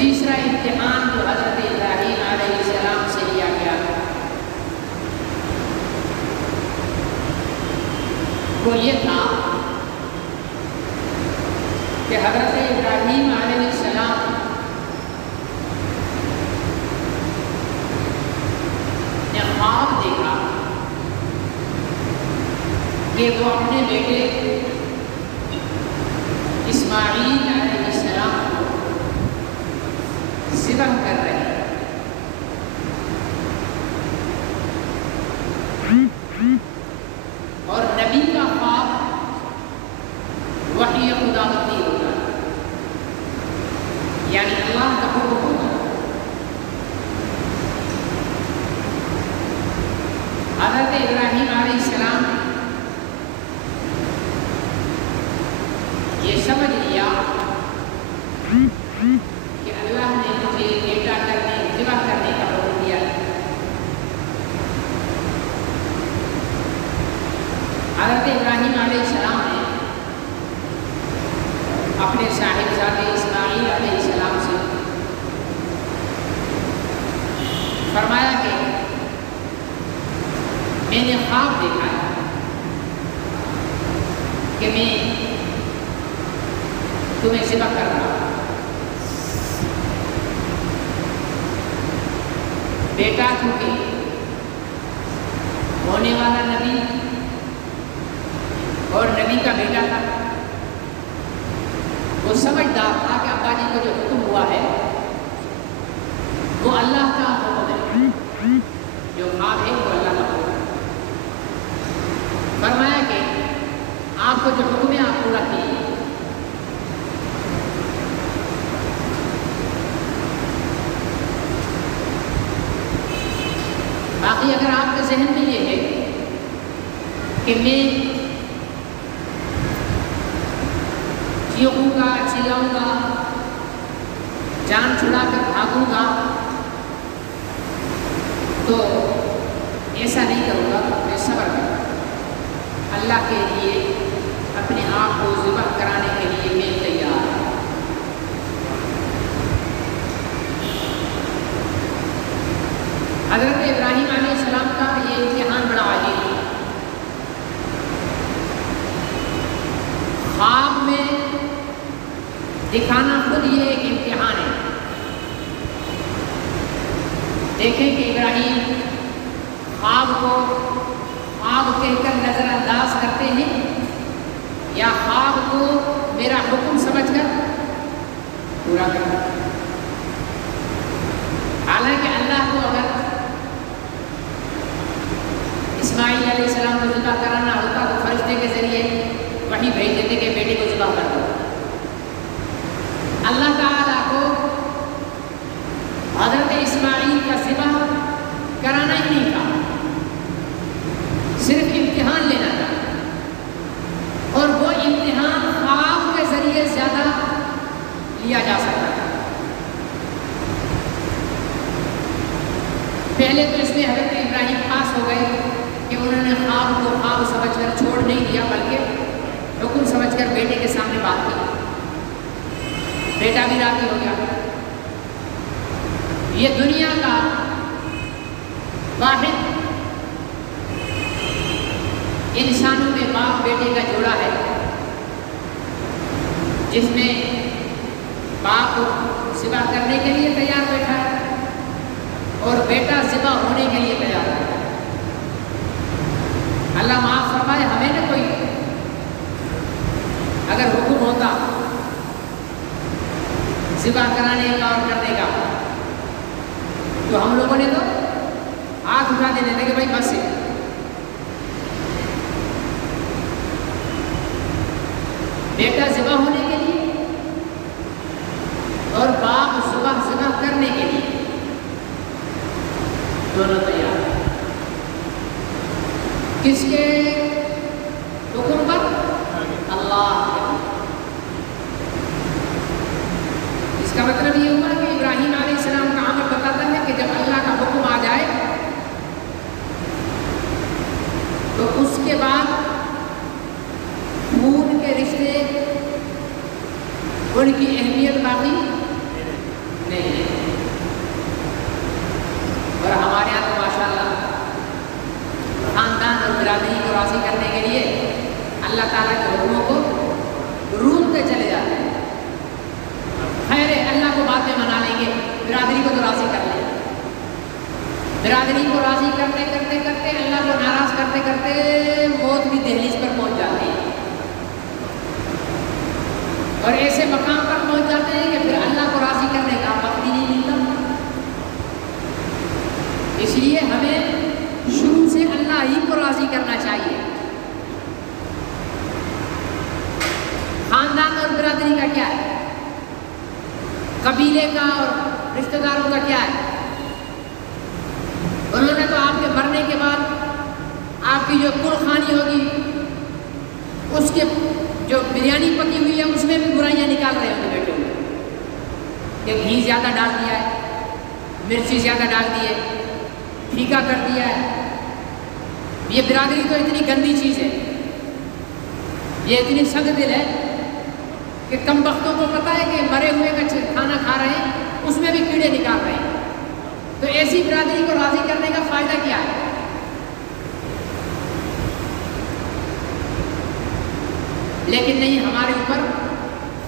تیسرا امتحان جو حضرت ابراہیم علیہ السلام سے لیا گیا وہ یہ تھا کہ حضرت ابراہیم علیہ السلام نے خواب دیکھا کہ وہ اپنے بیٹے اسماعیل علیہ السلام کو ذبح کر رہے ہیں۔ اور نبی کا خواب وحی خداوندی ہوگا، یعنی اللہ کا حکم ہوگا۔ حضرت ابراہیم علیہ السلام یہ سمجھ لیا کہ اللہ نے مجھے بیٹا ذبح کرنے کا حکم دیا۔ حضرت ابراہیم علیہ السلام نے اپنے صاحبزادے اسماعیل علیہ السلام سے فرمایا کہ میں نے خواب دیکھا ہے کہ میں تمہیں ذبح کر رہا ہوں۔ بیٹا چونکہ ہونے والا نبی اور نبی کا بیٹا تھا، وہ سمجھدار تھا کہ ابا جی کو جو حکم ہوا ہے وہ اللہ کا حکم ہے، جو خواب ہے وہ اللہ کا حکم ہے۔ فرمایا کہ آپ کو جو حکم ہے آپ پورا کیجیے۔ باقی اگر آپ کے ذہن میں یہ ہے کہ میں چیخوں گا چلاؤں گا جان چھڑا کر بھاگوں گا تو ایسا نہیں کروں گا، میں صبر کروں گا۔ اللہ کے لیے اپنے آپ کو ذبح کرانے کے لیے میں تیار ہوں۔ حضرت ابراہیم علیہ السلام کا یہ امتحان بڑا عجیب ہے۔ خواب میں دکھانا خود یہ ایک امتحان ہے۔ دیکھیں کہ ابراہیم خواب کو خواب کہہ کر نظر انداز کرتے ہیں یا خواب کو میرا حکم سمجھ کر پورا کرتے ہیں۔ حالانکہ اللہ کو اگر اسماعیل علیہ السلام کو ذبح کرانا ہوتا تو فرشتے کے ذریعے وحی بھیج دیتے کہ بیٹے کو ذبح کر دو۔ اللہ تعالیٰ کو حضرت اسماعیل کا ذبح کرانا ہی نہیں تھا، صرف امتحان لینا تھا، اور وہ امتحان خواب کے ذریعے زیادہ لیا جا سکتا تھا۔ پہلے تو اس میں حضرت ابراہیم پاس ہو گئے کہ انہوں نے خواب کو خواب سمجھ کر چھوڑ نہیں دیا، بلکہ حکم سمجھ کر بیٹے کے سامنے بات کی۔ بیٹا بھی راضی ہو گیا۔ یہ دنیا کا واحد انسانوں میں باپ بیٹے کا جوڑا ہے جس میں باپ ذبح کرنے کے لیے تیار بیٹھا ہے اور بیٹا ذبح ہونے کے لیے تیار ہے۔ اللہ معاف فرمائے، ہمیں نہ کوئی اگر حکم ہوتا ذبح کرانے کا اور کرنے کا تو ہم لوگوں نے تو ہاتھ اٹھا دینے تھے کہ بھائی بس ہے۔ بیٹا ذبح ہونے کے لیے اور باپ ذبح کرنے کے لیے دونوں تیار ہیں۔ کس کے حکم پر؟ اللہ کے حکم۔ اس کا مطلب یہ ہوا کہ ابراہیم علیہ السلام کا عمل بتاتا ہے کہ جب اللہ کا حکم آ جائے تو اس کے بعد خون کے رشتے ان کی اہمیت باقی نہیں. اور ہمارے یہاں تو ماشاءاللہ خاندان اور برادری کو راضی کرنے کے لیے اللہ تعالیٰ کے حکموں کو رومتے چلے جاتے ہیں. خیر ہے، اللہ کو بعد میں منا لیں گے، برادری کو تو راضی کر لیں. برادری کو راضی کرتے کرتے کرتے اللہ کو ناراض کرتے کرتے موت بھی دہلیز پر پہنچ جاتی ہے، اور ایسے مقام پر پہنچ جاتے ہیں کہ پھر اللہ کو راضی کرنے کا وقت ہی نہیں ملتا. اس لیے ہمیں شروع سے اللہ ہی کو راضی کرنا چاہیے. خاندان اور برادری کا کیا ہے، قبیلے کا اور رشتہ داروں کا کیا ہے؟ انہوں نے تو آپ کے مرنے کے بعد آپ کی جو کل خانی ہوگی اس کے جو بریانی پکی ہوئی ہے اس میں بھی برائیاں نکال رہے ہوں گے بیٹھے ہوئے کہ گھی زیادہ ڈال دیا ہے، مرچی زیادہ ڈال دی ہے، پھیکا کر دیا ہے. یہ برادری تو اتنی گندی چیز ہے، یہ اتنی سخت دل ہے کہ کم بختوں کو پتہ ہے کہ مرے ہوئے کا کھانا کھا رہے ہیں اس میں بھی کیڑے نکال رہے ہیں. تو ایسی برادری کو راضی کرنے کا فائدہ کیا ہے؟ لیکن نہیں، ہمارے اوپر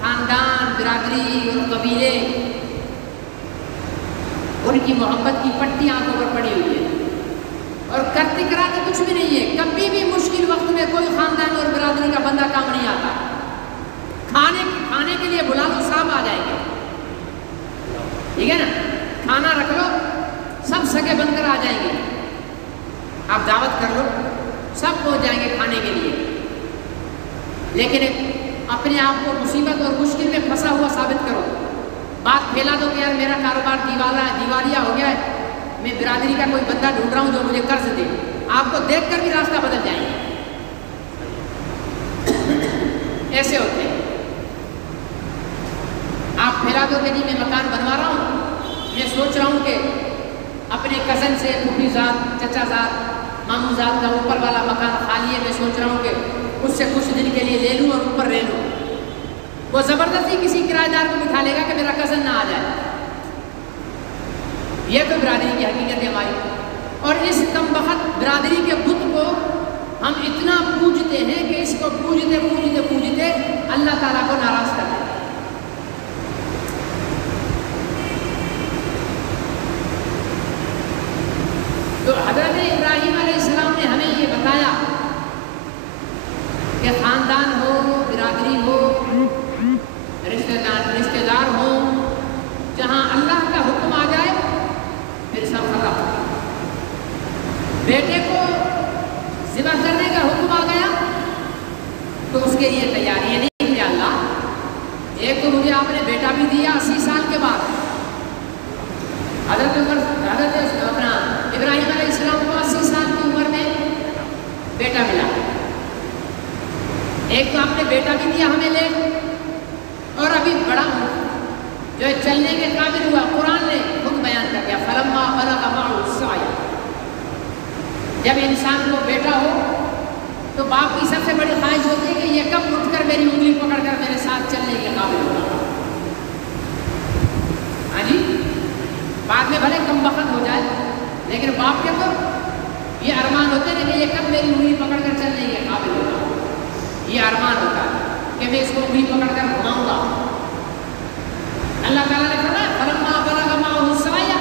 خاندان، برادری اور قبیلے، ان کی محبت کی پٹی آنکھوں پر پڑی ہوئی ہے، اور کرتے کراتے کچھ بھی نہیں ہے. کبھی بھی مشکل وقت میں کوئی خاندان اور برادری کا بندہ کام نہیں آتا. کھانے کے لیے بلا لو، صاحب آ جائیں گے، ٹھیک ہے نا، کھانا رکھ لو، سب سگے بن کر آ جائیں گے. آپ دعوت کر لو، سب پہنچ جائیں گے کھانے کے لیے. لیکن اپنے آپ کو مصیبت اور مشکل میں پھنسا ہوا ثابت کرو، بات پھیلا دو کہ یار میرا کاروبار دیوالیہ ہو گیا ہے، میں برادری کا کوئی بندہ ڈھونڈ رہا ہوں جو مجھے قرض دے. آپ کو دیکھ کر بھی راستہ بدل جائیں گے. ایسے ہوتے ہیں. آپ پھیلا دو کہ نہیں میں مکان بنوا رہا ہوں، میں سوچ رہا ہوں کہ اپنے کزن سے پھوپھی زاد، چچا زاد، ماموں زاد کا اوپر والا مکان خالی ہے، میں سوچ رہا ہوں کہ اس سے کچھ دن کے لیے لے لوں اور اوپر رہ لوں. وہ زبردستی کسی کرایہ دار کو بٹھا لے گا کہ میرا کزن نہ آ جائے. یہ تو برادری کی حقیقت ہے ہماری. اور اس کم بخت برادری کے بت کو ہم اتنا پوجتے ہیں کہ اس کو پوجتے پوجتے پوجتے اللہ تعالیٰ کو ناراض کر دیتے ہیں. تو حضرت ابراہیم علیہ السلام نے ہمیں یہ بتایا کہ خاندان ہو، برادری ہو، رشتہ دار ہو، جہاں اللہ کا حکم آ جائے پھر سب ختم. بیٹے کو ذبح کرنے کا حکم آ گیا تو اس کے لیے تیاریاں نہیں. یا اللہ، ایک تو مجھے آپ نے بیٹا بھی دیا 80 سال کے بعد. حضرت اپنا ابراہیم علیہ السلام کو 80 سال کی عمر میں بیٹا ملا. ایک تو آپ نے بیٹا بھی دیا ہمیں لے، اور ابھی بڑا جو ہے چلنے کے قابل ہوا. قرآن نے خود بیان کر دیا فلما بلغ معه السعي. جب انسان کو بیٹا ہو تو باپ کی سب سے بڑی خواہش ہوتی ہے کہ یہ کب اٹھ کر میری انگلی پکڑ کر میرے ساتھ چلنے کے قابل ہوگا. ہاں جی، بعد میں بھلے کم وقت ہو جائے لیکن باپ کے تو یہ ارمان ہوتے ہیں کہ یہ کب میری انگلی پکڑ کر چلنے کے قابل ہوگا. یہ ارمان ہوتا ہے کہ میں اس کو انگلی پکڑ کر گھماؤں گا. اللہ تعالیٰ نے فرمایا فلما بلغ معه السعي،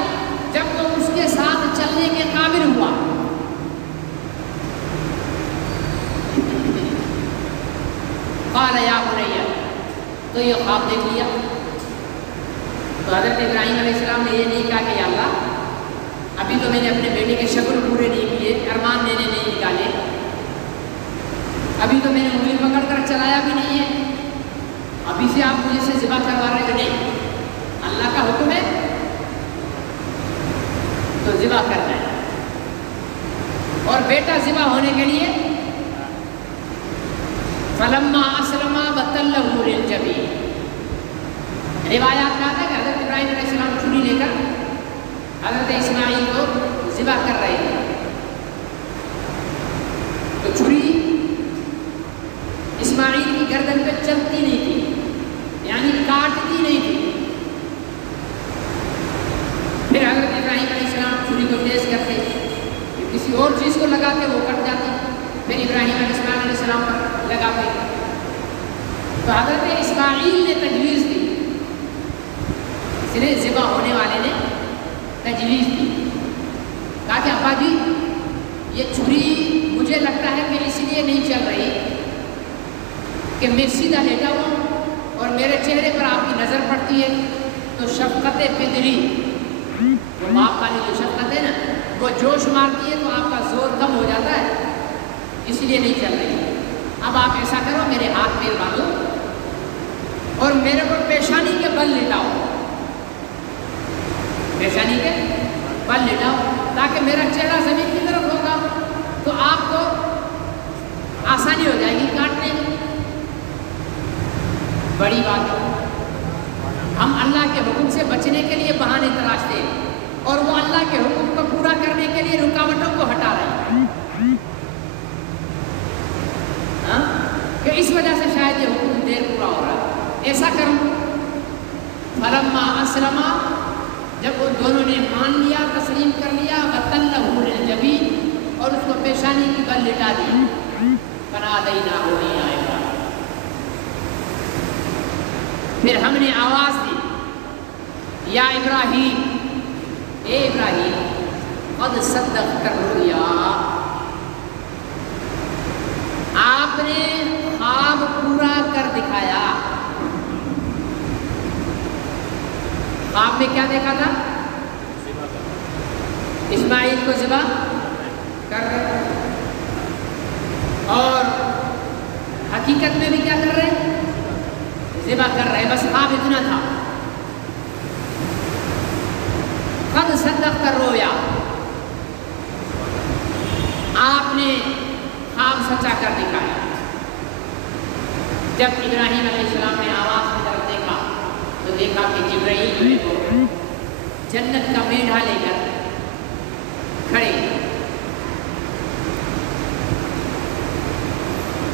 جب وہ اس کے ساتھ چلنے کے قابل ہوا. قال یا بني، تو یہ خواب دیکھ لیا. تو حضرت ابراہیم علیہ السلام نے یہ نہیں کہا کہ یا اللہ ابھی تو میں نے اپنے بیٹے کے شکل پورے نہیں کیے، ارمان میں نے نہیں نکالے، ابھی تو میں نے انگلی پکڑ کر چلایا بھی نہیں ہے، ابھی سے آپ مجھے سے ذبح کروا رہے کہ نہیں. اللہ کا حکم ہے تو ذبح کرنا ہے. اور بیٹا ذبح ہونے کے لیے فلما اسلم وتلہ للجبین. روایات میں آتا ہے کہ حضرت ابراہیم علیہ السلام چھری لے کر حضرت اسماعیل کو ذبح کر رہے ہیں. تو چھری اسماعیل کی گردن پہ چلتی نہیں تھی، یعنی کاٹتی نہیں تھی. لگا کے وہ کٹ جاتی، پھر ابراہیم علیہ السلام پر لگاتے۔ تو حضرت اسماعیل نے تجویز دی، اس نے ذبح ہونے والے نے تجویز دی، کہا کہ ابا جی یہ چھری مجھے لگتا ہے کہ اس لیے نہیں چل رہی کہ میں سیدھا لیٹا ہوں اور میرے چہرے پر آپ کی نظر پڑتی ہے، تو شفقت پدری، وہ باپ والی جو شفقت ہے نا، وہ جوش مارتی ہے تو آپ کا زور کم ہو جاتا ہے، اس لیے نہیں چل رہی۔ اب آپ ایسا کرو، میرے ہاتھ پیر باندھو اور میرے کو پیشانی کے بل لٹاؤ، پیشانی کے بل لٹاؤ، تاکہ میرا چہرہ زمین کی طرف ہوگا تو آپ کو آسانی ہو جائے گی کاٹنے میں۔ بڑی بات ہے، ہم اللہ کے حکم سے بچنے کے لیے بہانے تراشتے ہیں اور وہ اللہ کے حکم کو پورا کرنے کے لیے رکاوٹوں کو ہٹا رہے ہیں، کہ اس وجہ سے شاید یہ حکم دیر پورا ہو رہا ہے۔ ایسا کروں، فلما اسلما، جب وہ دونوں نے مان لیا، تسلیم کر لیا، وَتَلَّهُ لِلْجَبِينِ، اور اس کو پیشانی کی بل لٹا دی، فَنَادَيْنَاهُ يَا إِبْرَاهِيمُ، پھر ہم نے آواز دی، یا ابراہیم، اے ابراہیم، قد صدقت الرؤیا، آپ نے خواب پورا کر دکھایا۔ خواب میں کیا دیکھا تھا؟ اسماعیل کو ذبح کر رہے، اور حقیقت میں بھی کیا کر رہے؟ ذبح کر رہے، بس خواب اتنا تھا۔ قد صدقت الرؤیا، آپ نے خواب سچا کر دکھایا۔ جب ابراہیم علیہ السلام نے آواز کی طرف دیکھا تو دیکھا کہ جبرائیل کو جنت کا میڑھا لے کر کھڑے۔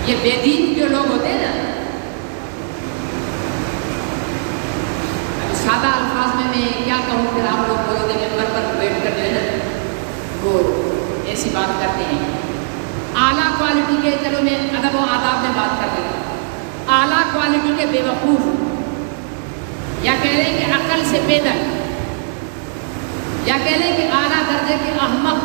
یہ بے دین جو لوگ ہوتے ہیں نا، سادہ الفاظ میں کیا کہوں، پھر آپ لوگ بولو گے ممبر پر بیٹھ کر جو ہے نا وہ ایسی بات کرتے ہیں۔ اعلیٰ کوالٹی کے، چلو میں ادب و آداب میں بات کر رہی ہوں، اعلیٰ کوالٹی کے بے وقوف، یا کہہ لیں کہ عقل سے پیدل، یا کہہ لیں کہ اعلیٰ درجے کے احمق،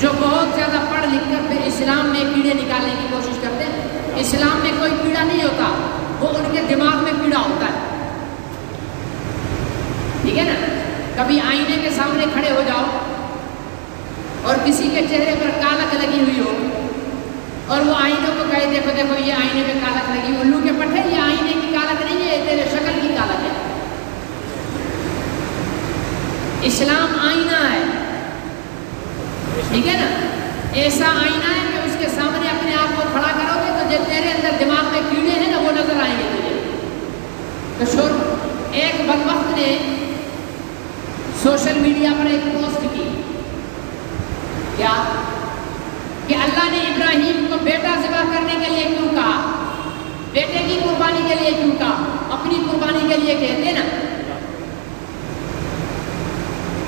جو بہت زیادہ پڑھ لکھ کر پھر اسلام میں کیڑے نکالنے کی کوشش کرتے ہیں۔ اسلام میں کوئی کیڑا نہیں ہوتا، وہ ان کے دماغ میں کیڑا ہوتا ہے، ٹھیک ہے نا۔ کبھی آئینے کے سامنے کھڑے ہو جاؤ اور کسی کے چہرے پر کالک لگی ہوئی ہو اور وہ آئینے کو کہے دیکھو دیکھو یہ آئینے میں کالک لگی، الو کے پٹھے، یہ آئینے کی کالک نہیں ہے، یہ تیرے شکل کی کالک ہے۔ اسلام آئینہ ہے، ٹھیک ہے نا، ایسا آئینہ ہے کہ اس کے سامنے اپنے آپ کو کھڑا کرو گے تو جب تیرے اندر دماغ میں کیڑے ہیں نا وہ نظر آئیں گے تجھے۔ تو ایک بدبخت نے سوشل میڈیا پر ایک پوسٹ کی، کیا کہ اللہ نے ابراہیم کو بیٹا ذبح کرنے کے لیے کیوں کہا، بیٹے کی قربانی کے لیے کیوں کہا، اپنی قربانی کے لیے کہتے نا،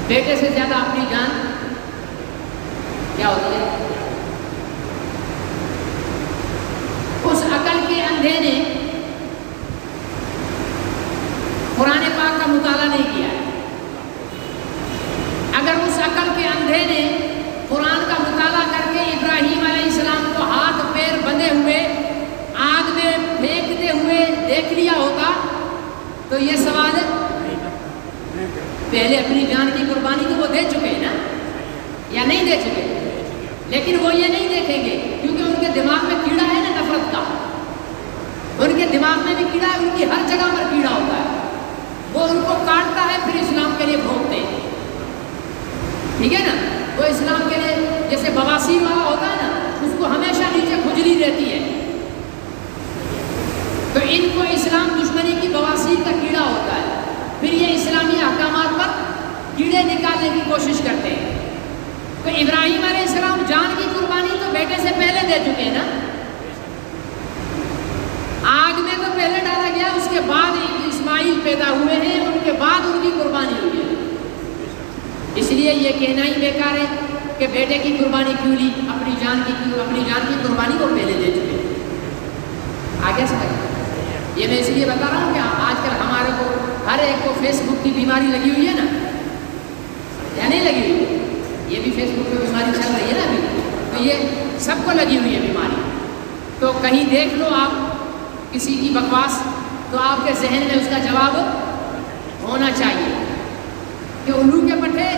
بیٹے سے زیادہ اپنی جان کیا ہوتی ہے۔ اس عقل کے اندھے نے قرآن پاک کا مطالعہ نہیں کیا ہے۔ اگر اس عقل کے اندھے نے قرآن کا مطالعہ کر کے ابراہیم علیہ السلام کو ہاتھ پیر بندھے ہوئے آگ میں پھینکتے ہوئے دیکھ لیا ہوتا تو یہ سوال ہے، پہلے اپنی جان کی قربانی تو وہ دے چکے ہیں نا، یا نہیں دے چکے، لیکن وہ یہ نہیں دیکھیں گے کیونکہ ان کے دماغ میں کیڑا ہے نا نفرت کا، ان کے دماغ میں بھی کیڑا ہے، ان کی ہر جگہ پر کیڑا ہوتا ہے، وہ ان کو کاٹتا ہے پھر اسلام کے لیے بھونکتے ہیں، ٹھیک ہے نا۔ وہ اسلام کے لیے جیسے بواسیر والا ہوتا ہے نا، اس کو ہمیشہ نیچے کھجلی رہتی ہے، تو ان کو اسلام دشمنی کی بواسیر کا کیڑا ہوتا ہے، پھر یہ اسلامی احکامات پر کیڑے نکالنے کی کوشش کرتے ہیں۔ تو ابراہیم علیہ السلام جان کی قربانی تو بیٹے سے پہلے دے چکے ہیں نا، آگ میں تو پہلے ڈالا گیا، اس کے بعد اسماعیل پیدا ہوئے ہیں، ان کے بعد ان کی قربانی ہوئی ہے، اس لیے یہ کہنا ہی بیکار ہے کہ بیٹے کی قربانی کیوں لی، اپنی جان کی قربانی وہ پہلے دے چکے. آگے سمجھ، یہ میں اس لیے بتا رہا ہوں کہ آج کل ہمارے کو ہر ایک کو فیس بک کی بیماری لگی ہوئی ہے نا، یا نہیں لگی ہوئی؟ یہ بھی فیس بک پہ بیماری چل رہی ہے نا ابھی، تو یہ سب کو لگی ہوئی ہے بیماری. تو کہیں دیکھ لو آپ کسی کی بکواس، تو آپ کے ذہن میں اس کا جواب ہونا چاہیے کہ الو کے پٹھے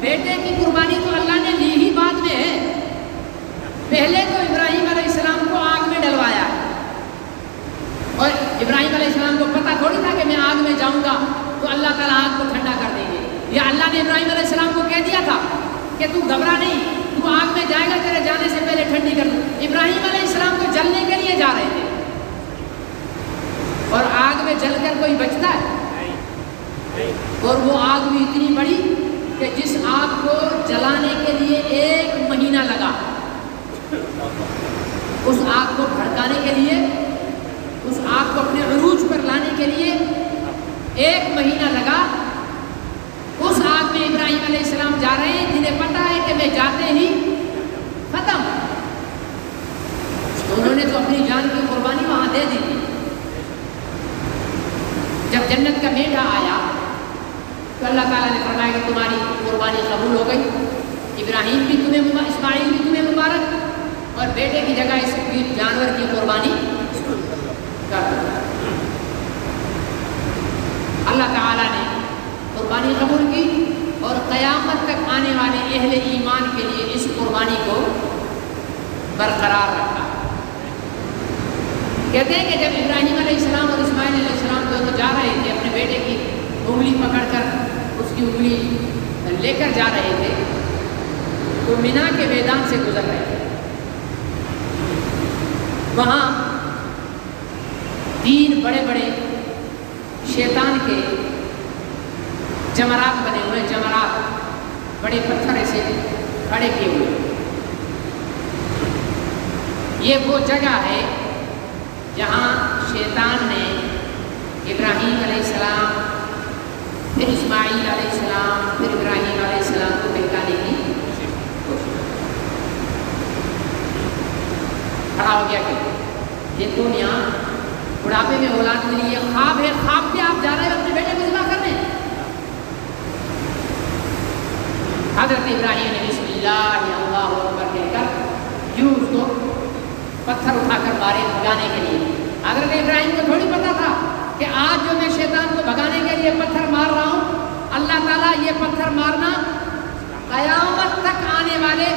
بیٹے کی قربانی تو اللہ نے لی ہی بعد میں ہے. پہلے تو ابراہیم علیہ السلام کو آگ میں ڈلوایا ہے، اور ابراہیم علیہ السلام کو پتہ تھوڑی تھا کہ میں آگ میں جاؤں گا تو اللہ تعالیٰ آگ کو ٹھنڈا کر دیں گے. یا اللہ نے ابراہیم علیہ السلام کو کہہ دیا تھا کہ تو گھبرا نہیں، تو آگ میں جائے گا، تیرے جانے سے پہلے ٹھنڈی کر دوں. ابراہیم علیہ السلام کو جلنے کے لیے جا رہے تھے، اور آگ میں جل کر کوئی بچتا ہے؟ اور وہ آگ بھی اتنی بڑی کہ جس آگ کو جلانے کے لیے 1 مہینہ لگا، اس آگ کو بھڑکانے کے لیے، اس آگ کو اپنے عروج پر لانے کے لیے 1 مہینہ لگا. اس آگ میں ابراہیم علیہ السلام جا رہے ہیں، جنہیں پتہ ہے کہ میں جاتے ہی ختم. انہوں نے تو اپنی جان کی قربانی وہاں دے دی تھی. جب جنت کا میٹھا آیا تو اللہ تعالیٰ نے فرمایا کہ تمہاری قربانی قبول ہو گئی. ابراہیم بھی تمہیں، اسماعیل بھی تمہیں مبارک، اور بیٹے کی جگہ اس جانور کی قربانی کر دو. اللہ تعالیٰ نے قربانی قبول کی، اور قیامت تک آنے والے اہل ایمان کے لیے اس قربانی کو برقرار رکھا. کہتے ہیں کہ جب ابراہیم علیہ السلام اور اسماعیل علیہ السلام دونوں جا رہے تھے، اپنے بیٹے کی انگلی پکڑ کر اس کی انگلی لے کر جا رہے تھے، تو مینا کے میدان سے گزر رہے تھے. وہاں 3 بڑے بڑے شیطان کے جمرات بنے ہوئے، جمرات بڑے پتھر ایسے کھڑے کیے ہوئے. یہ وہ جگہ ہے جہاں شیطان نے ابراہیم علیہ السلام، پھر اسماعیل علیہ السلام، پھر ابراہیم علیہ السلام کو بہکانے کی کوشش. کھڑا ہو گیا کہ یہ تم یہاں بڑھاپے میں اولاد کے لیے خواب ہے، خواب پہ آپ جا رہے ہیں اپنے بیٹے کو ذبح کرنے. حضرت ابراہیم نے بسم اللہ اللہ اکبر کہہ کر یوں اس کو پتھر اٹھا کر مارے بھگانے کے لیے. حضرت ابراہیم کو تھوڑی پتا تھا کہ آج جو میں شیطان کو بھگانے کے لیے پتھر مار رہا ہوں، اللہ تعالیٰ یہ پتھر مارنا قیامت تک آنے والے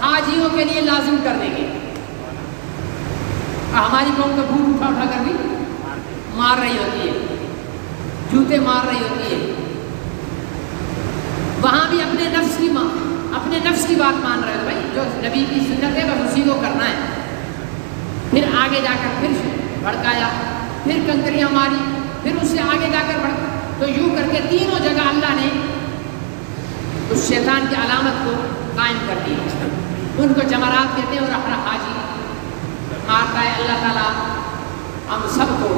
حاجیوں کے لیے لازم کر دیں گے. ہماری قوم کو بھوت اٹھا اٹھا کر بھی مار رہی ہوتی ہے، جوتے مار رہی ہوتی ہے. وہاں بھی اپنے نفس کی بات مان رہے ہو بھائی، جو نبی کی سنت ہے بس اسی کو کرنا ہے. پھر آگے جا کر پھر بھڑکایا، پھر کنکریاں ماری، پھر اس سے آگے جا کر بھڑکا. تو یوں کر کے تینوں جگہ اللہ نے اس شیطان کی علامت کو قائم کر دی. ان کو جمرات کہتے ہیں، اور اپنا حاجی مارتا ہے. اللہ تعالیٰ ہم سب کو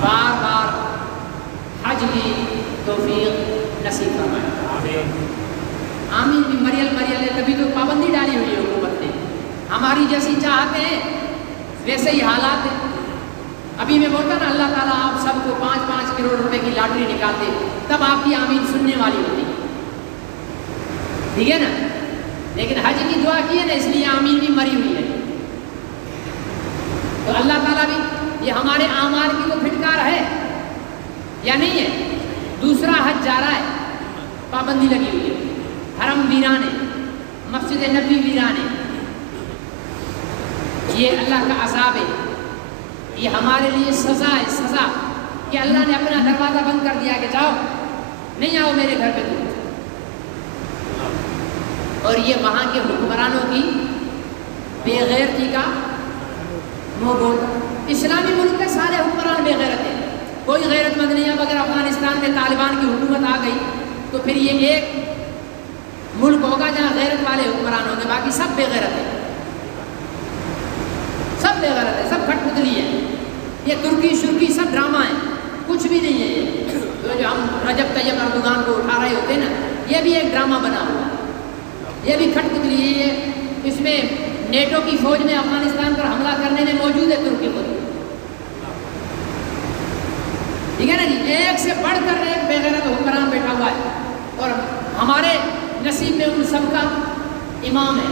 بار بار حج کی توفیق نصیب فرمائے. آمین. بھی مریل نے تبھی تو پابندی ڈالی ہوئی ہے حکومت نے. ہماری جیسی چاہتے ہیں ویسے ہی حالات ہیں. ابھی میں بولتا نا اللہ تعالیٰ آپ سب کو 5-5 کروڑ روپے کی لاٹری نکالتے، تب آپ کی آمین سننے والی ہوتی، ٹھیک ہے نا. لیکن حج کی دعا کی ہے نا، اس لیے آمین بھی مری ہوئی ہے. تو اللہ تعالیٰ بھی یہ ہمارے اعمال کی تو پھٹکار ہے یا نہیں ہے. دوسرا حج جا رہا ہے، پابندی لگی ہوئی ہے، حرم ویران ہے، مسجد نبی ویران ہے. یہ اللہ کا عذاب ہے، یہ ہمارے لیے سزا ہے، سزا کہ اللہ نے اپنا دروازہ بند کر دیا کہ جاؤ، نہیں آؤ میرے گھر پہ تم. اور یہ وہاں کے حکمرانوں کی بے غیرتی کا منہ بول. اسلامی ملک کے سارے حکمران بے غیرت ہیں، کوئی غیرت مند نہیں. اب اگر افغانستان میں طالبان کی حکومت آ گئی تو پھر یہ ایک ملک ہوگا جہاں غیرت والے حکمران ہوں گے، باقی سب بے غیرت ہیں، سب بے غیرت ہے، سب کھٹ پتلی ہے. یہ ترکی شرکی سب ڈرامہ ہے، کچھ بھی نہیں ہے. یہ جو ہم رجب طیب اردوغان کو اٹھا رہے ہوتے ہیں نا، یہ بھی ایک ڈرامہ بنا ہوا ہے. یہ بھی کھٹ پتلی ہے، یہ اس میں نیٹو کی فوج میں افغانستان پر حملہ کرنے میں موجود ہے ترکی کو، ٹھیک ہے نا جی. ایک سے بڑھ کر ایک بے غیرت حکمران بیٹھا ہوا ہے، اور ہمارے نصیب میں ان سب کا امام ہے،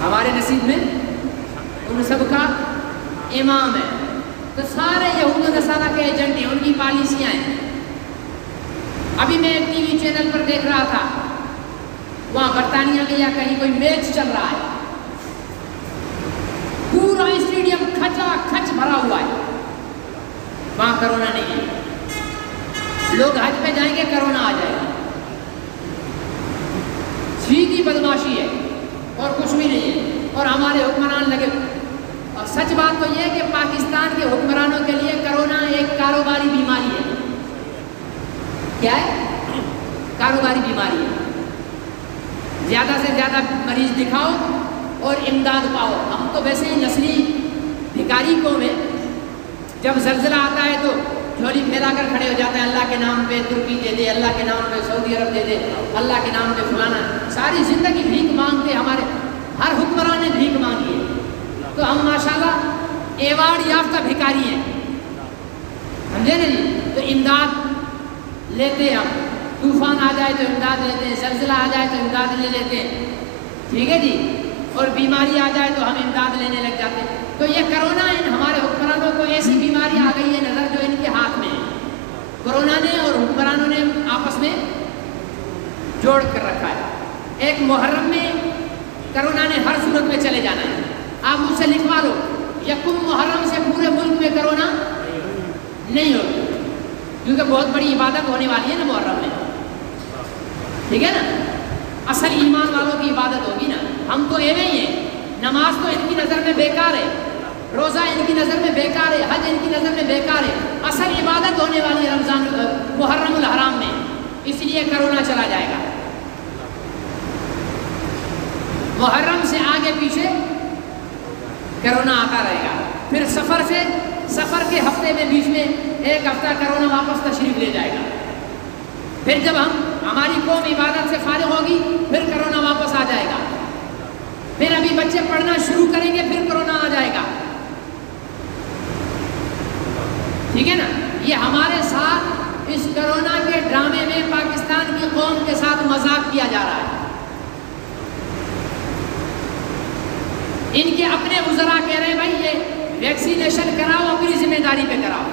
ہمارے نصیب میں ان سب کا امام ہے. تو سارے یہود و نصارہ کے ایجنٹ ہیں، ان کی پالیسیاں ہیں. ابھی میں ایک ٹی وی چینل پر دیکھ رہا تھا، وہاں برطانیہ میں یا کہیں کوئی میچ چل رہا ہے، پورا اسٹیڈیم کھچا کھچ بھرا ہوا ہے، وہاں کرونا نہیں ہے. لوگ حج پہ جائیں گے کرونا آ جائے گا. سیدھی بدماشی ہے اور کچھ بھی نہیں ہے. اور ہمارے حکمران لگے. اور سچ بات تو یہ ہے کہ پاکستان کے حکمرانوں کے لیے کرونا ایک کاروباری بیماری ہے. کیا ہے؟ کاروباری بیماری ہے. زیادہ سے زیادہ مریض دکھاؤ اور امداد پاؤ. ہم تو ویسے ہی نسلی بھکاری قوم ہے. جب زلزلہ آتا ہے تو جھولی پھیلا کر کھڑے ہو جاتے ہیں، اللہ کے نام پہ ترکی دے دے، اللہ کے نام پہ سعودی عرب دے دے، اللہ کے نام پہ فلانا. ساری زندگی بھیک مانگتے، ہمارے ہر حکمران نے بھیک مانگی ہے. تو ہم ماشاءاللہ ایوارڈ یافتہ بھکاری ہیں، سمجھے نا جی. تو امداد لیتے ہم، طوفان آ جائے تو امداد لیتے ہیں، زلزلہ آ جائے تو امداد لے لیتے ہیں، ٹھیک ہے جی. اور بیماری آ جائے تو ہم امداد لینے لگ جاتے ہیں. تو یہ کرونا ان ہمارے حکمرانوں کو ایسی بیماری آ گئی ہے نظر جو ان کے ہاتھ میں ہے. کرونا نے اور حکمرانوں نے آپس میں جوڑ کر رکھا ہے. ایک محرم میں کرونا نے ہر صورت میں چلے جانا ہے. آپ مجھ سے لکھوا لو، یکم محرم سے پورے ملک میں کرونا نہیں ہوگی، کیونکہ بہت بڑی عبادت ہونے والی ہے نا محرم میں، ٹھیک ہے نا. اصل ایمان والوں کی عبادت ہوگی نا. ہم تو ایویں ہی ہیں. نماز تو ان کی نظر میں بیکار ہے، روزہ ان کی نظر میں بیکار ہے، حج ان کی نظر میں بیکار ہے. اصل عبادت ہونے والی ہے رمضان محرم الحرام میں، اس لیے کرونا چلا جائے گا. محرم سے آگے پیچھے کرونا آتا رہے گا. پھر سفر کے ہفتے میں بیچ میں ایک ہفتہ کرونا واپس تشریف لے جائے گا. پھر جب ہماری قوم عبادت سے فارغ ہوگی پھر کرونا واپس آ جائے گا. پھر ابھی بچے پڑھنا شروع کریں گے پھر کرونا آ جائے گا، ٹھیک ہے نا. یہ ہمارے ساتھ اس کرونا کے ڈرامے میں پاکستان کی قوم کے ساتھ مذاق کیا جا رہا ہے. ان کے اپنے وزراء کہہ رہے ہیں بھائی یہ ویکسینیشن کراؤ، اپنی ذمہ داری پہ کراؤ.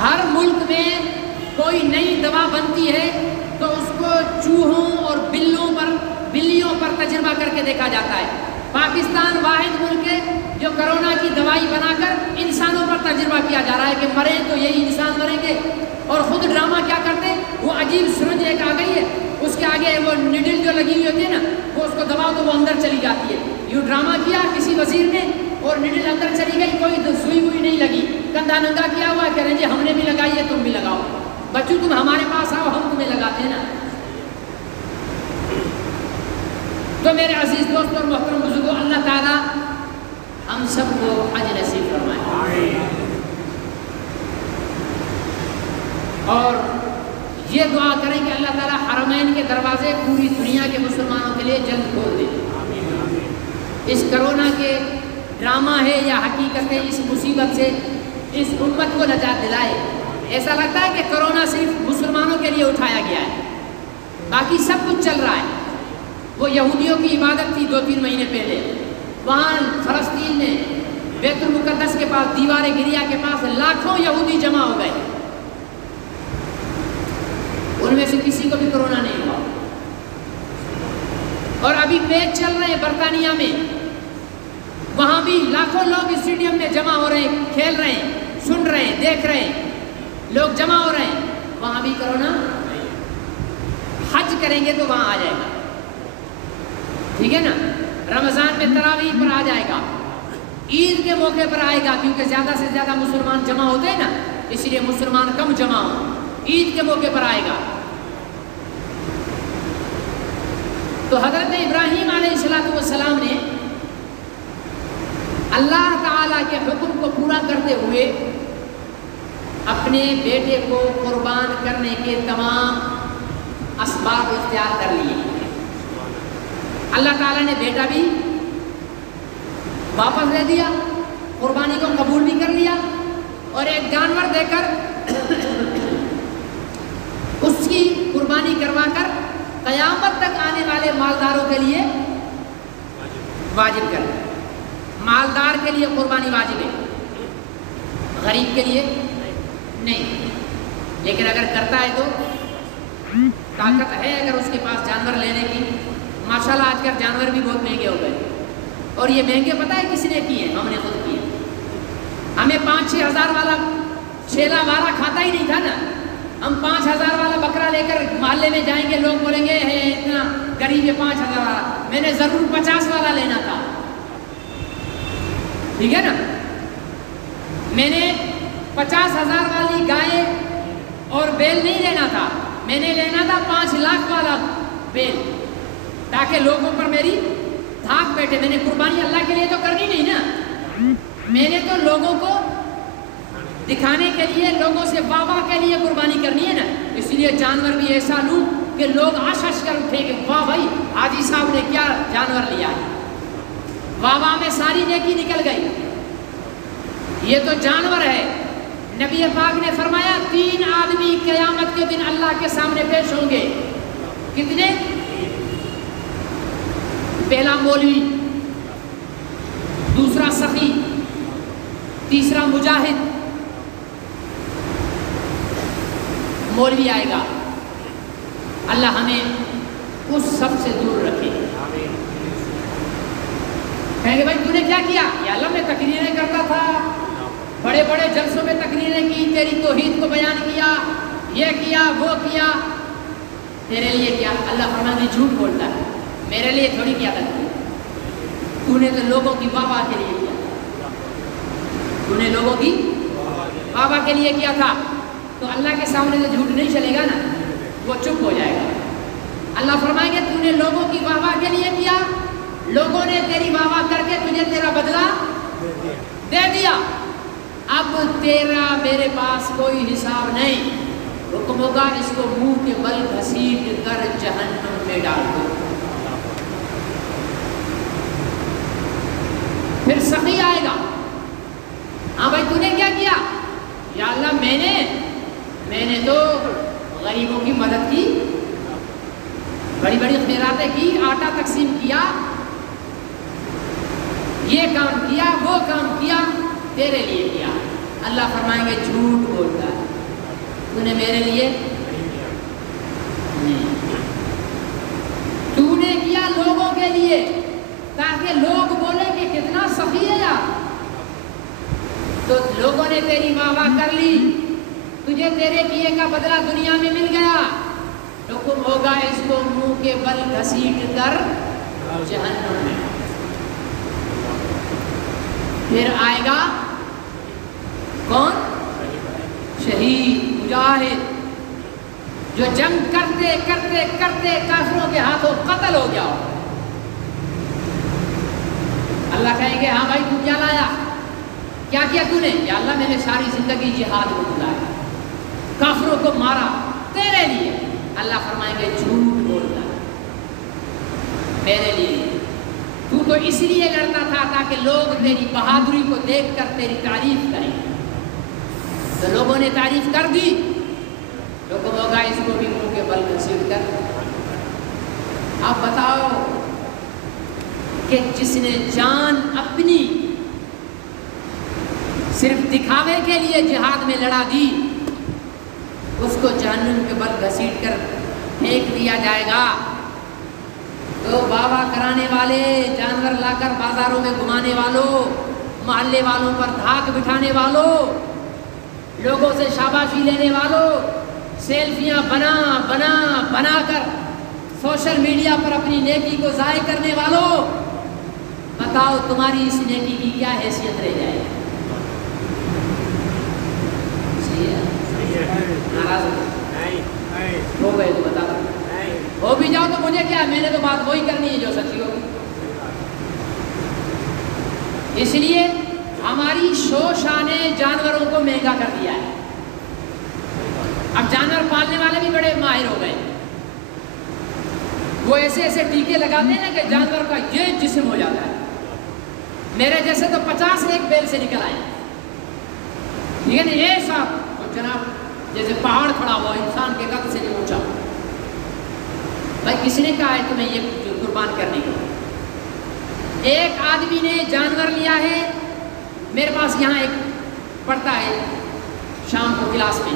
ہر ملک میں کوئی نئی دوا بنتی ہے تو اس کو چوہوں اور بلیوں پر تجربہ کر کے دیکھا جاتا ہے. پاکستان واحد ملک ہے جو کرونا کی دوائی بنا کر انسانوں پر تجربہ کیا جا رہا ہے کہ مریں تو یہی انسان مریں گے. اور خود ڈرامہ کیا کرتے ہیں، وہ عجیب سرنج ایک آ گئی ہے، اس کے آگے وہ نیڈل جو لگی ہوئی ہوتی ہے نا، وہ اس کو دباؤ تو وہ اندر چلی جاتی ہے. یوں ڈرامہ کیا کسی وزیر نے اور نیڈل اندر چلی گئی، کوئی سوئی ہوئی نہیں لگی، کندھا ننگا کیا ہوا، کہہ رہے ہیں جی ہم نے بھی لگائی ہے تم بھی لگاؤ. بچوں تم ہمارے پاس آؤ، ہم تمہیں لگاتے ہیں نا. تو میرے عزیز دوست اور محترم بزرگوں، اللہ تعالیٰ ہم سب کو حج نصیب فرمائے. اور یہ دعا کریں کہ اللہ تعالیٰ حرمین کے دروازے پوری دنیا کے مسلمانوں کے لیے جلد کھول دے. اس کرونا کے ڈرامہ ہے یا حقیقت ہے، اس مصیبت سے اس امت کو نجات دلائے. ایسا لگتا ہے کہ کرونا صرف مسلمانوں کے لیے اٹھایا گیا ہے، باقی سب کچھ چل رہا ہے. وہ یہودیوں کی عبادت تھی 2-3 مہینے پہلے، وہاں فلسطین میں بیت المقدس کے پاس دیوار گریا کے پاس لاکھوں یہودی جمع ہو گئے، ان میں سے کسی کو بھی کرونا نہیں ہوا. اور ابھی میچ چل رہے ہیں برطانیہ میں، وہاں بھی لاکھوں لوگ اسٹیڈیم میں جمع ہو رہے ہیں، کھیل رہے ہیں، سن رہے ہیں، دیکھ رہے ہیں، لوگ جمع ہو رہے ہیں، وہاں بھی کرونا. حج کریں گے تو وہاں آ جائے گا، ٹھیک ہے نا. رمضان میں تراویح پر آ جائے گا، عید کے موقع پر آئے گا، کیونکہ زیادہ سے زیادہ مسلمان جمع ہوتے ہیں نا، اس لیے مسلمان کم جمع ہوں. عید کے موقع پر آئے گا. تو حضرت ابراہیم علیہ السلام نے اللہ تعالیٰ کے حکم کو پورا کرتے ہوئے اپنے بیٹے کو قربان کرنے کے تمام اسباب اختیار کر لیے. اللہ تعالیٰ نے بیٹا بھی واپس دے دیا, قربانی کو قبول بھی کر لیا, اور ایک جانور دے کر اس کی قربانی کروا کر قیامت تک آنے والے مالداروں کے لیے واجب کر دیا. مالدار کے لیے قربانی واجب ہے, غریب کے لیے نہیں. لیکن اگر کرتا ہے تو طاقت ہے اگر اس کے پاس جانور لینے کی. ماشاءاللہ آج کل جانور بھی بہت مہنگے ہو گئے, اور یہ مہنگے پتہ ہے کس نے کیے؟ ہم نے خود کیے. ہمیں 5-6 ہزار والا چھیلا وارا کھاتا ہی نہیں تھا نا. ہم 5,000 والا بکرا لے کر محلے میں جائیں گے, لوگ بولیں گے اتنا غریب ہے 5,000 والا, میں نے ضرور 50 والا لینا تھا. ٹھیک ہے نا, میں نے 50,000 والی گائے اور بیل نہیں لینا تھا, میں نے لینا تھا 5 لاکھ والا بیل, تاکہ لوگوں پر میری دھاک بیٹھے. میں نے قربانی اللہ کے لیے تو کرنی نہیں نا, میں نے تو لوگوں کو دکھانے کے لیے, لوگوں سے واہ واہ کے لیے قربانی کرنی ہے نا. اس لیے جانور بھی ایسا لوں کہ لوگ آشش کر اٹھے کہ واہ بھائی حاجی صاحب نے کیا جانور لیا ہے, واہ واہ میں ساری نیکی نکل گئی. یہ تو جانور ہے. نبی پاک نے فرمایا 3 آدمی قیامت کے دن اللہ کے سامنے پیش ہوں گے. کتنے؟ پہلا مولوی, دوسرا سخی, تیسرا مجاہد. مولوی آئے گا, اللہ ہمیں اس سب سے دور رکھے. کہیں گے بھائی تو نے کیا کیا؟ یا اللہ میں تقریریں کرتا تھا, بڑے بڑے جلسوں میں تقریریں کی, تیری توحید کو بیان کیا, یہ کیا وہ کیا. تیرے لیے کیا؟ اللہ فرماتے ہیں جھوٹ بولتا ہے, میرے لیے تھوڑی کیا تھا. تو نے تو لوگوں کی واہ واہ کے لیے کیا, تو نے لوگوں کی واہ واہ کے لیے کیا تھا. تو اللہ کے سامنے تو جھوٹ نہیں چلے گا نا, وہ چپ ہو جائے گا. اللہ فرمائیں گے تو نے لوگوں کی واہ واہ کے لیے کیا, لوگوں نے تیری واہ واہ کر کے تجھے تیرا بدلہ دے دیا. اب تیرا میرے پاس کوئی حساب نہیں. حکم ہوگا اس کو منہ کے بل گھسیٹ کر جہنم میں ڈال دو. پھر سخی آئے گا, ہاں بھائی تو نے کیا کیا؟ یا اللہ میں نے تو غریبوں کی مدد کی, بڑی بڑی خیراتیں کی, آٹا تقسیم کیا, یہ کام کیا وہ کام کیا, تیرے لیے کیا. اللہ فرمائیں گے جھوٹ بولتا ہے, تو نے میرے لیے نہیں, تو نے کیا لوگوں کے لیے تاکہ لوگ بولے کہ کتنا سخی ہے یار. تو لوگوں نے تیری واہ واہ کر لی, تجھے تیرے کیے کا بدلہ دنیا میں مل گیا. حکم ہوگا اس کو منہ کے بل گھسیٹ کر جہنم میں. پھر آئے گا کون؟ شہید, مجاہد, جو جنگ کرتے کرتے کرتے کافروں کے ہاتھوں قتل ہو گیا. اللہ کہیں گے ہاں بھائی تو کیا لایا, کیا کیا تو نے؟ یا اللہ میں نے ساری زندگی جہاد کو گزارا, کافروں کو مارا تیرے لیے. اللہ فرمائیں گے جھوٹ بولتا ہے, میرے لیے. تو تو اس لیے لڑتا تھا تاکہ لوگ تیری بہادری کو دیکھ کر تیری تعریف کریں. تو لوگوں نے تعریف کر دی, لوگوں ہوگا اس کو بھی منہ کے بل گھسیٹ کر. اب بتاؤ کہ جس نے جان اپنی صرف دکھاوے کے لیے جہاد میں لڑا دی, اس کو جہنم کے بل گھسیٹ کر پھینک دیا جائے گا. تو بابا کرانے والے, جانور لا کر بازاروں میں گھمانے والوں, محلے والوں پر دھاک بٹھانے والوں, لوگوں سے شاباشی لینے والوں, سیلفیاں بنا بنا بنا کر سوشل میڈیا پر اپنی نیکی کو ضائع کرنے والوں, بتاؤ تمہاری اس نیکی کی کیا حیثیت رہ جائے؟ ناراض ہو گئے تو بتا دو, ہو بھی جاؤ تو مجھے کیا, میں نے تو بات وہی کرنی ہے جو سچی ہوگی. اس لیے ہماری شوشا نے جانوروں کو مہنگا کر دیا ہے. اب جانور پالنے والے بھی بڑے ماہر ہو گئے. وہ ایسے ایسے ٹیکے لگاتے ہیں نا کہ جانور کا یہ جسم ہو جاتا ہے. میرے جیسے تو 50 ایک بیل سے نکل آئے. ٹھیک ہے نا. یہ سب جناب جیسے پہاڑ کھڑا ہوا انسان کے قد سے نہیں اونچا. بھائی کس نے کہا ہے تمہیں یہ قربان کرنے کو؟ ایک آدمی نے جانور لیا ہے. میرے پاس یہاں ایک پڑھتا ہے شام کو کلاس میں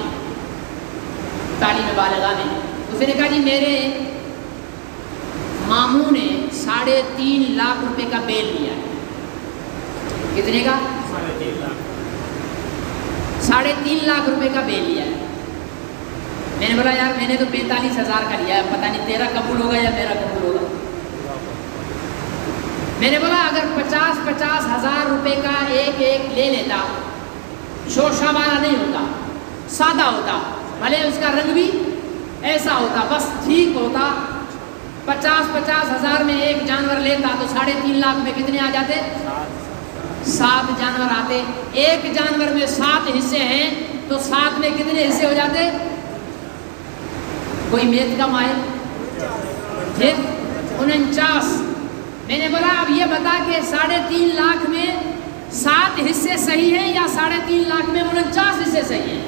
تعلیم بالغہ میں. اس نے کہا جی میرے ماموں نے 3.5 لاکھ روپے کا بیل لیا ہے. کتنے کا؟ 3.5 لاکھ روپے کا بیل لیا ہے. میں نے بولا یار میں نے تو 45,000 کا لیا ہے, پتہ نہیں تیرا قبول ہوگا یا میرا قبول ہوگا. میں نے بولا اگر 50 ہزار روپے کا ایک لے لیتا, شوشہ والا نہیں ہوتا, سادہ ہوتا, بھلے اس کا رنگ بھی ایسا ہوتا, بس ٹھیک ہوتا. 50 ہزار میں ایک جانور لیتا تو 3.5 لاکھ میں کتنے آ جاتے؟ 7 جانور آتے. ایک جانور میں 7 حصے ہیں تو 7 میں کتنے حصے ہو جاتے؟ کوئی میت کا مائل 49. میں نے بولا اب یہ بتا کہ 3.5 لاکھ میں 7 حصے صحیح ہیں یا 3.5 لاکھ میں 49 حصے صحیح ہیں؟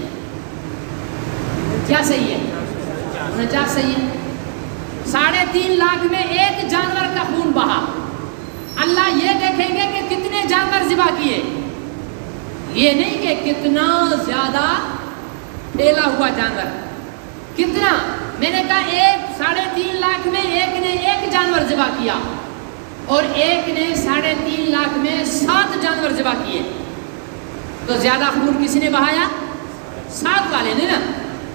کیا صحیح ہے؟ 49 صحیح ہے. 3.5 لاکھ میں ایک جانور کا خون بہا. اللہ یہ دیکھیں گے کہ کتنے جانور ذبح کیے, یہ نہیں کہ کتنا زیادہ پھیلا ہوا جانور کتنا. میں نے کہا 3.5 لاکھ میں ایک نے ایک جانور ذبح کیا اور ایک نے 3.5 لاکھ میں 7 جانور ذبح کیے, تو زیادہ خون کس نے بہایا؟ 7 والے نے نا,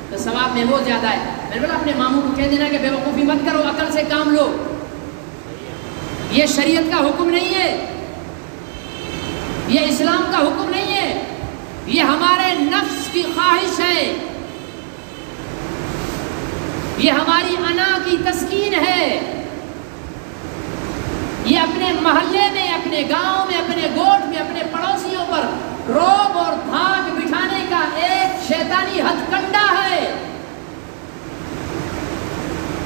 تو ثواب میں وہ زیادہ ہے. میں نے بولا اپنے ماموں کو کہہ دینا کہ بے وقوفی مت کرو, عقل سے کام لو. یہ شریعت کا حکم نہیں ہے, یہ اسلام کا حکم نہیں ہے, یہ ہمارے نفس کی خواہش ہے, یہ ہماری انا کی تسکین ہے. یہ اپنے محلے میں, اپنے گاؤں میں, اپنے گوٹھ میں, اپنے پڑوسیوں پر روب اور دھاک بٹھانے کا ایک شیطانی ہتھ کنڈا ہے.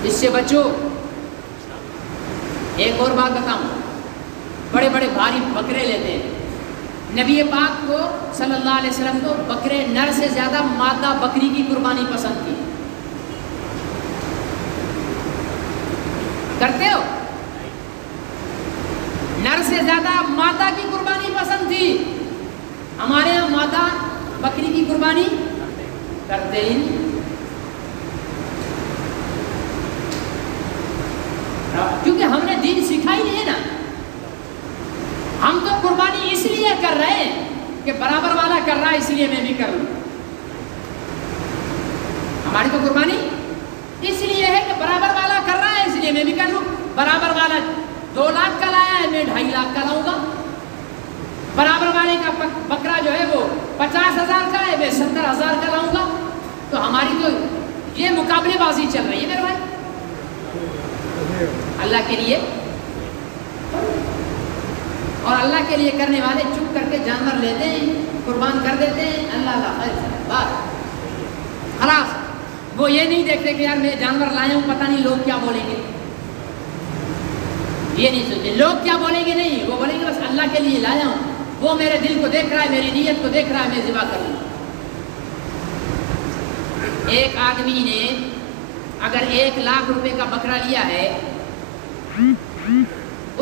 اس سے بچو. ایک اور بات بتاؤں, بڑے بڑے بھاری بکرے لیتے ہیں. نبی پاک کو صلی اللہ علیہ وسلم کو بکرے نر سے زیادہ مادہ بکری کی قربانی پسند تھی. کرتے ہو؟ نر سے زیادہ مادہ کی قربانی پسند تھی. ہمارے یہاں مادہ بکری کی قربانی کرتے ہی نہیں. کیونکہ ہم نے دین سکھائی نہیں ہے نا. ہم تو قربانی اس لیے کر رہے ہیں کہ برابر والا کر رہا ہے اس لیے میں بھی کر لوں. ہماری تو قربانی اس لیے ہے کہ برابر والا کر رہا ہے اس لیے میں بھی کر لوں. برابر والا 2 لاکھ کا لایا ہے, میں 2.5 لاکھ کا لاؤں گا. برابر والے کا بکرا جو ہے وہ 50,000 کا ہے, میں 70,000 کا لاؤں گا. تو ہماری تو یہ مقابلے بازی چل رہی ہے میرے بھائی. اللہ کے لیے اور اللہ کے لیے کرنے والے چپ کر کے جانور لیتے ہیں, قربان کر دیتے ہیں. اللہ خیر بات خلاص. وہ یہ نہیں دیکھتے کہ یار میں جانور لایا ہوں, پتہ نہیں لوگ کیا بولیں گے. یہ نہیں سوچتے لوگ کیا بولیں گے, نہیں, وہ بولیں گے بس اللہ کے لیے لایا ہوں, وہ میرے دل کو دیکھ رہا ہے, میری نیت کو دیکھ رہا ہے, میں ذبح کر لوں. ایک آدمی نے اگر 1 لاکھ روپے کا بکرا لیا ہے,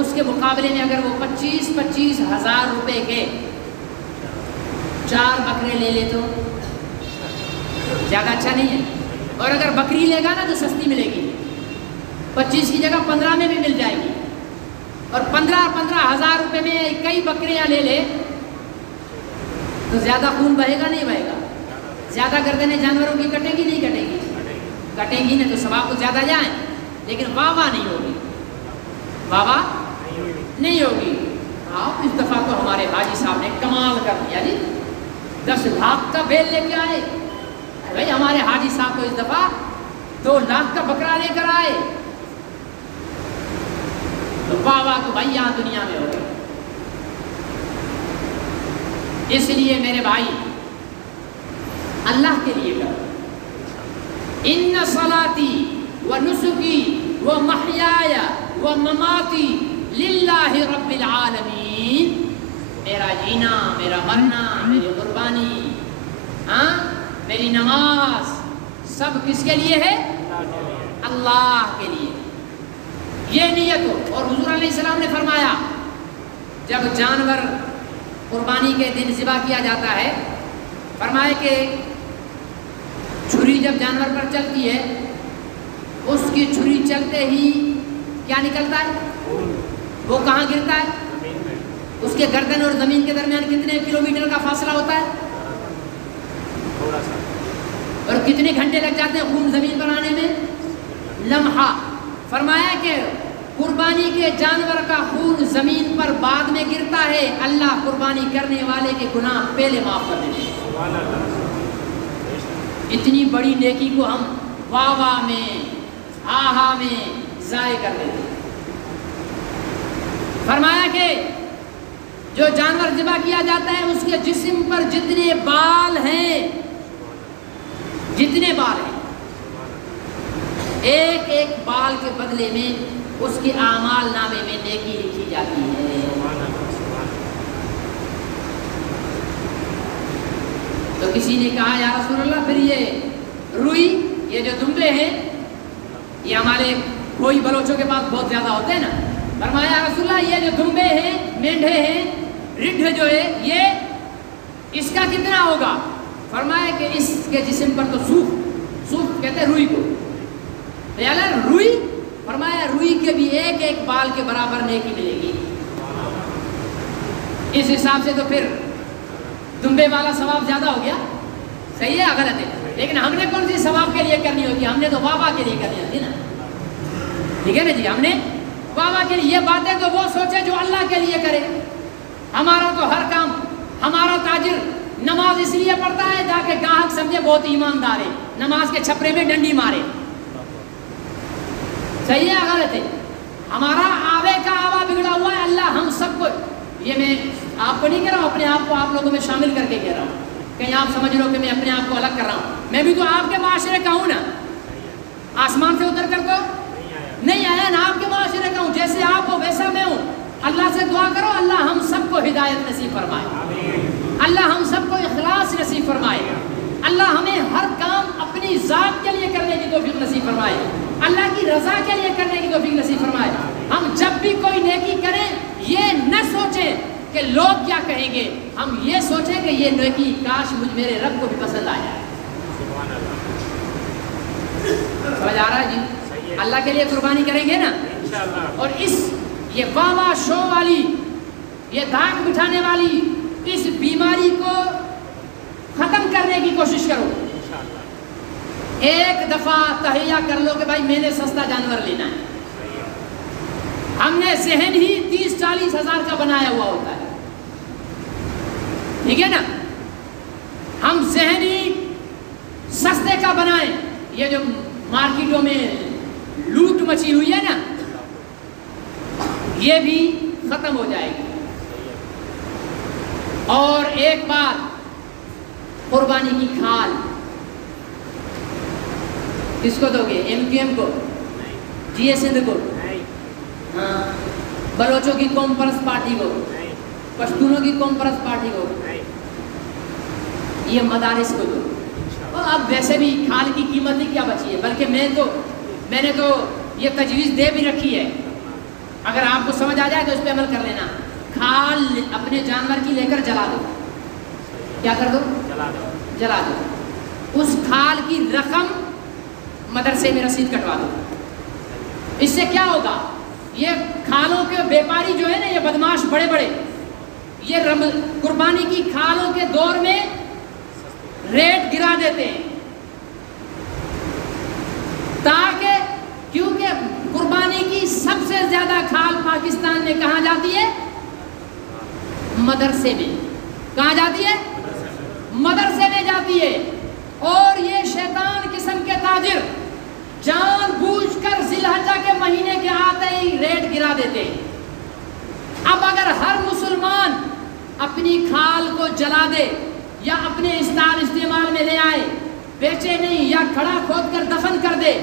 اس کے مقابلے میں اگر وہ 25 ہزار روپے کے 4 بکرے لے لے تو زیادہ اچھا نہیں ہے. اور اگر بکری لے گا نا تو سستی ملے گی, 25 کی جگہ 15 میں بھی مل جائے گی. اور 15 ہزار روپے میں کئی بکریاں لے لے تو زیادہ خون بہے گا نہیں بہے گا. زیادہ گردنیں جانوروں کی کٹیں گی نہیں کٹیں گی, کٹیں گی نا تو ثواب تو زیادہ جائیں, لیکن واہ نہیں ہوگی, واہ نہیں ہوگی. اس دفعہ تو ہمارے حاجی صاحب نے کمال کر دیا جی, 10 لاکھ کا بیل لے کے آئے. بھائی ہمارے حاجی صاحب تو اس دفعہ 2 لاکھ کا بکرا لے کر آئے. تو واہ تو بھائی یہاں دنیا میں ہو گئے. اس لیے میرے بھائی اللہ کے لیے کرو. ان صلاتی و نسکی و محیایا و مماتی للہ رب العالمین. میرا جینا، میرا مرنا، میری قربانی، میری نماز، سب کس کے لیے ہے؟ اللہ کے لیے. یہ نیت ہو. اور حضور علیہ السلام نے فرمایا جب جانور قربانی کے دن ذبح کیا جاتا ہے، فرمایا کہ چھری جب جانور پر چلتی ہے، اس کی چھری چلتے ہی کیا نکلتا ہے؟ وہ کہاں گرتا ہے؟ اس کے گردن اور زمین کے درمیان کتنے کلومیٹر کا فاصلہ ہوتا ہے؟ اور کتنے گھنٹے لگ جاتے ہیں خون زمین پر آنے میں؟ لمحہ. فرمایا کہ قربانی کے جانور کا خون زمین پر بعد میں گرتا ہے، اللہ قربانی کرنے والے کے گناہ پہلے معاف کر دیتے ہیں. اتنی بڑی نیکی کو ہم واہ واہ میں، آہا میں ضائع کر دیتے ہیں. فرمایا کہ جو جانور ذبح کیا جاتا ہے اس کے جسم پر جتنے بال ہیں، ایک ایک بال کے بدلے میں اس کے اعمال نامے میں نیکی لکھی جاتی ہے. تو کسی نے کہا یا رسول اللہ پھر یہ روئی، یہ جو دمبے ہیں، یہ ہمارے کوئی بلوچوں کے پاس بہت زیادہ ہوتے ہیں نا. فرمایا یا رسول اللہ یہ جو دمبے ہیں، مینڈھے ہیں، رڈھ جو ہے، یہ اس کا کتنا ہوگا؟ فرمایا کہ اس کے جسم پر تو سوف کہتے ہیں روئی کو. روئی، فرمایا روئی کے بھی ایک ایک بال کے برابر نیکی ملے گی. اس حساب سے تو پھر دمبے والا ثواب زیادہ ہو گیا. صحیح ہے غلط ہے؟ لیکن ہم نے کون سی ثواب کے لیے کرنی ہوتی ہے؟ ہم نے تو واہ واہ کے لیے کرنی ہوتی ہے نا. ٹھیک ہے نا جی؟ ہم نے واہ واہ کے لیے. یہ باتیں تو وہ سوچے جو اللہ کے لیے کرے. ہمارا تو ہر کام، ہمارا تاجر نماز اس لیے پڑھتا ہے تاکہ گاہک سمجھے بہت ایماندار ہے، نماز کے چھپرے میں ڈنڈی مارے. صحیح ہے غلط ہے؟ ہمارا آوے کا آوا بگڑا ہوا ہے. اللہ ہم سب کو، یہ میں آپ کو نہیں کہہ رہا ہوں، اپنے آپ کو آپ لوگوں میں شامل کر کے کہہ رہا ہوں. کہیں آپ سمجھ لو کہ میں اپنے آپ کو الگ کر رہا ہوں. میں بھی تو آپ کے معاشرے کا ہوں نا. آسمان سے اتر کر تو نہیں آیا نا، آپ کے معاشرے کا ہوں. جیسے آپ ہو ویسا میں ہوں. اللہ سے دعا کرو اللہ ہم سب کو ہدایت نصیب فرمائے، اللہ ہم سب کو اخلاص نصیب فرمائے، اللہ ہمیں ہر کام اپنی ذات کے لیے کرنے کی توفیق نصیب فرمائے، اللہ کی رضا کے لیے کرنے کی توفیق نصیب فرمائے. ہم جب بھی کوئی نیکی کریں یہ نہ سوچیں کہ لوگ کیا کہیں گے، ہم یہ سوچیں کہ یہ نیکی کاش مجھ میرے رب کو بھی پسند آ جائے. سمجھ آ رہا ہے جی؟ اللہ کے لیے قربانی کریں گے نا. اور اس یہ واہ شو والی، یہ داغ بٹھانے والی اس بیماری کو ختم کرنے کی کوشش کرو. ایک دفعہ تہیہ کر لو کہ بھائی میں نے سستا جانور لینا ہے. ہم نے ذہن ہی 30-40 ہزار کا بنایا ہوا ہوتا ہے. ٹھیک ہے نا؟ ہم ذہن ہی سستے کا بنائیں. یہ جو مارکیٹوں میں لوٹ مچی ہوئی ہے نا، یہ بھی ختم ہو جائے گی. اور ایک بات، قربانی کی کھال کس کو دو گے؟ MQM کو، GS ہند کو، ہاں بلوچوں کی قوم پرست پارٹی کو، پشتونوں کی قوم پرست پارٹی کو، یہ مدارس کو دو. اور اب ویسے بھی کھال کی قیمت ہی کیا بچی ہے، بلکہ میں نے تو یہ تجویز دے بھی رکھی ہے. اگر آپ کو سمجھ آ جائے تو اس پہ عمل کر لینا. کھال اپنے جانور کی لے کر جلا دو. کیا کر دو؟ جلا دو. اس کھال کی رقم مدرسے میں رسید کٹوا دو. اس سے کیا ہوگا؟ یہ کھالوں کے بیپاری جو ہے نا، یہ بدماش بڑے بڑے، یہ قربانی کی کھالوں کے دور میں ریٹ گرا دیتے ہیں، تاکہ کیونکہ قربانی کی سب سے زیادہ کھال پاکستان میں کہاں جاتی ہے؟ مدرسے میں. کہاں جاتی ہے؟ مدرسے میں جاتی ہے. اور یہ شیطان قسم کے تاجر جان بوجھ کر ذی الحجہ کے مہینے کے آتے ہی ریٹ گرا دیتے ہیں. اب اگر ہر مسلمان اپنی کھال کو جلا دے یا اپنے استعمال میں لے آئے، بیچے نہیں یا کھڑا کھود کر دفن کر دے،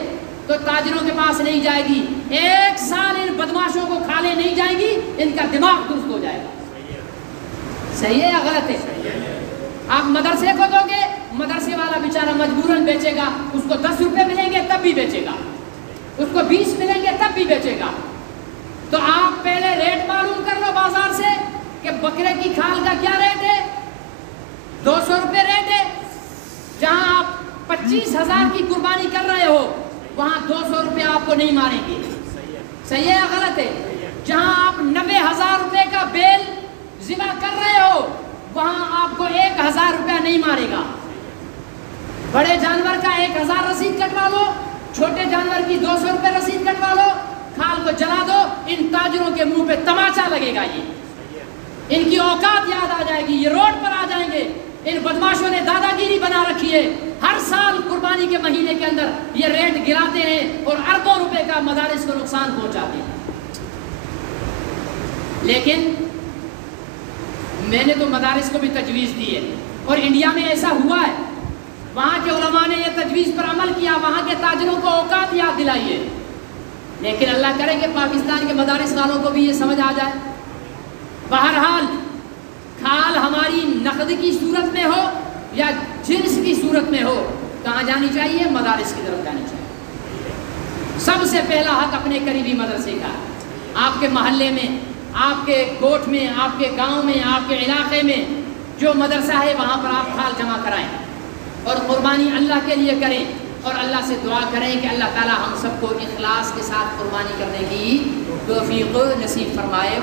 تو تاجروں کے پاس نہیں جائے گی، 1 سال ان بدماشوں کو کھالے نہیں جائیں گی، ان کا دماغ درست ہو جائے گا۔ صحیح ہے یا غلط ہے؟ آپ مدرسے کو دو گے، مدرسے والا بیچارہ مجبوراً بیچے گا، اس کو 10 روپے ملیں گے تب بھی بیچے گا، اس کو 20 ملیں گے تب بھی بیچے گا۔ تو آپ پہلے ریٹ معلوم کر لو بازار سے کہ بکرے کی کھال کا کیا ریٹ ہے، 200 روپے ریٹ ہے۔ جہاں آپ 25,000 کی قربانی کر رہے ہو وہاں 200 روپے آپ کو نہیں ماریں گے۔ صحیح ہے یا غلط ہے؟ جہاں آپ 90,000 روپے کا بیل ذبح کر رہے ہو وہاں آپ کو 1,000 روپیہ نہیں مارے گا۔ بڑے جانور کا 1,000 رسید کٹوا لو، چھوٹے جانور کی 200 روپے رسید کٹوا لو، کھال کو جلا دو، ان تاجروں کے منہ پہ تماچا لگے گا، یہ ان کی اوقات یاد آ جائے گی، یہ روڈ پر آ جائیں گے۔ ان بدماشوں نے دادا گیری بنا رکھی ہے، ہر سال قربانی کے مہینے کے اندر یہ ریٹ گراتے ہیں اور اربوں روپے کا مدارس کو نقصان پہنچاتے ہیں۔ لیکن میں نے تو مدارس کو بھی تجویز دی ہے، اور انڈیا میں ایسا ہوا ہے، وہاں کے علماء نے یہ تجویز پر عمل کیا، وہاں کے تاجروں کو اوقات یاد دلائی ہے۔ لیکن اللہ کرے کہ پاکستان کے مدارس والوں کو بھی یہ سمجھ آ جائے۔ بہرحال کھال ہماری نقد کی صورت میں ہو یا جنس کی صورت میں ہو، کہاں جانی چاہیے؟ مدارس کی طرف جانی چاہیے۔ سب سے پہلا حق اپنے قریبی مدرسے کا، آپ کے محلے میں، آپ کے کوٹھ میں، آپ کے گاؤں میں، آپ کے علاقے میں جو مدرسہ ہے وہاں پر آپ کھال جمع کرائیں اور قربانی اللہ کے لیے کریں، اور اللہ سے دعا کریں کہ اللہ تعالی ہم سب کو اخلاص کے ساتھ قربانی کرنے کی توفیق نصیب فرمائے۔